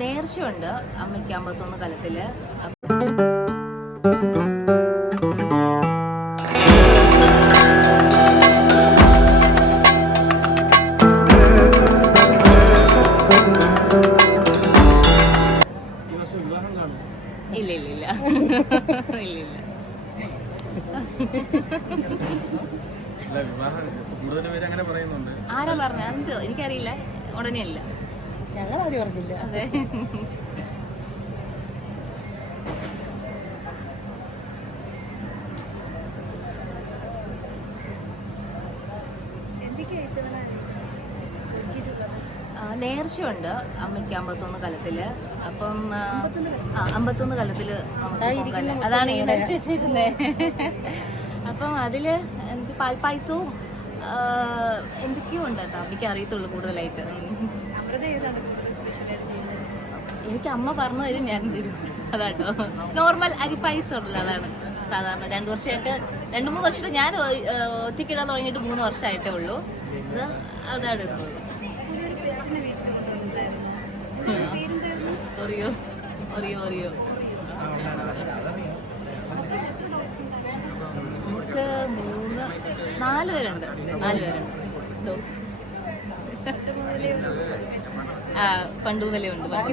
നേർച്ചയുണ്ട് അമ്മയ്ക്ക് 51 കലത്തില്. ഇല്ല ഇല്ല ഇല്ല ഇല്ല ഇല്ല. ആരാ പറഞ്ഞ? എന്ത് എനിക്കറിയില്ല. ഉടനെ അല്ല, ഞങ്ങൾ ആരും പറഞ്ഞില്ല. അതെ. നേർച്ചയുണ്ട് അമ്മയ്ക്ക് 51 കലത്തില്. അപ്പം 51 കലത്തില് അതാണ് ഈ നിരത്തി വെച്ചേക്കുന്നത്. അപ്പം അതില് എനിക്ക് പാൽപ്പായസവും എന്തൊക്കെയോ ഉണ്ട് കേട്ടോ. എനിക്ക് അറിയത്തുള്ളൂ കൂടുതലായിട്ട്. എനിക്ക് അമ്മ പറഞ്ഞു തരും, ഞാൻ ഇടും. അതാട്ടോ നോർമൽ അരിപ്പായസം ഉണ്ടല്ലോ, അതാണ് സാധാരണ. 2 വർഷമായിട്ട് 2-3 വർഷമായിട്ട് ഞാൻ ഒറ്റയ്ക്കിടാൻ തുടങ്ങിയിട്ട് 3 വർഷമായിട്ടേ ഉള്ളൂ. അതാണ് ഇടുന്നത്. Oreo Oreo Oreo. നമുക്ക് 4 പേരുണ്ട്. 4 പേരുണ്ട്. പണ്ട് മുതലേ ഉണ്ട്. ബാക്കി